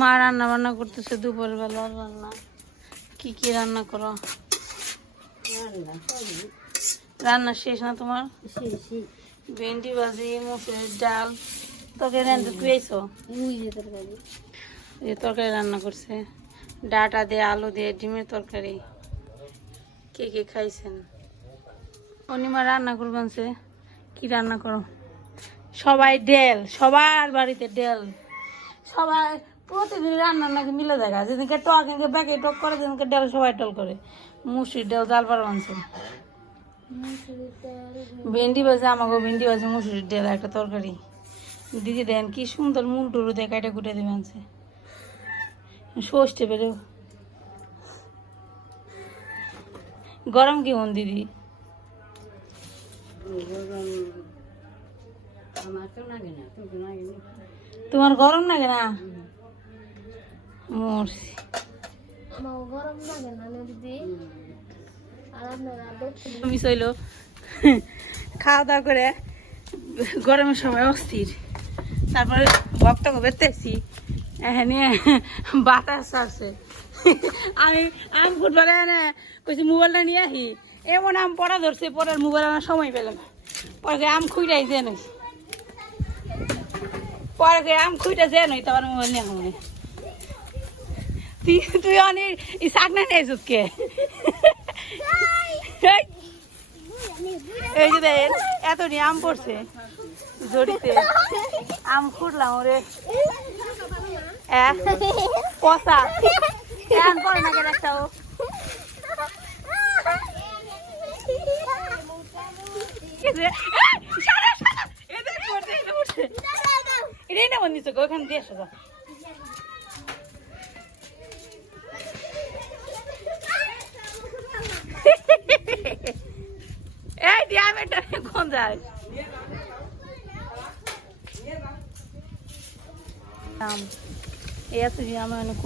মা রান্না বান্না করতেছে দুপুর বেলার রান্না। কি কি রান্না করো? রান্না শেষ না তোমার? ভেন্ডি ভাজি, মুসুরির ডাল, তরকারি রান্না পেয়েছো? এই তরকারি রান্না করছে, ডাটা দিয়ে, আলু দিয়ে, ডিমের তরকারি। কে কে খাইছেন? অনিমা রান্না করবানছে। কি রান্না করো? সবাই ডেল, সবার বাড়িতে ডেল। সবাই প্রতিদিন রান্নার নাকি মিলে দেখা, যেদিনকে টক এদিনকে ব্যাগে টক করে, যেদিনকে ডেল সবাই টল করে। মুসুরির ডাল জাল পার বানছে। ভেন্ডি ভাজে, আমাকে ভেন্ডি ভাজে, মুসুরির ডাল একটা তরকারি। দিদি দেন কি সুন্দর মুল টুরু দিয়ে কাইটা কুটে দিয়ে আনছে। ষষ্ঠে বেরো। গরম কেমন দিদি? তোমার গরম লাগে না? মরছি। মিস হইল খাওয়া দাওয়া করে গরমের সময় অস্থির। তারপরে ভক্তকে বেরতেছি, এখানে বাতাস ছাড়ছে। আমি আম ফুটবলে এনে কইছি মোবাইলটা নিয়ে আসি, এমন আম পড়া ধরছে, পড়ার মোবাইল আমার সময় পেলাম। পরে আম খুঁড়াই যে নই, পরে আম খুঁড়া যে নই, তোমার মোবাইল নিয়ে মনে তুই অনেক শাক না নিয়ে আসুস কে? এই যে দেন এত নিয়ে আম পড়ছে জড়িতে, আম খুঁড়লাম ওরে পচা এখন পড়ে না কেন একটাও। এটাই না বন্দিস ওখানে দিয়ে আসো। এই ডিয়ামেটা কোন যায়? এই আছে যে আমি অনেক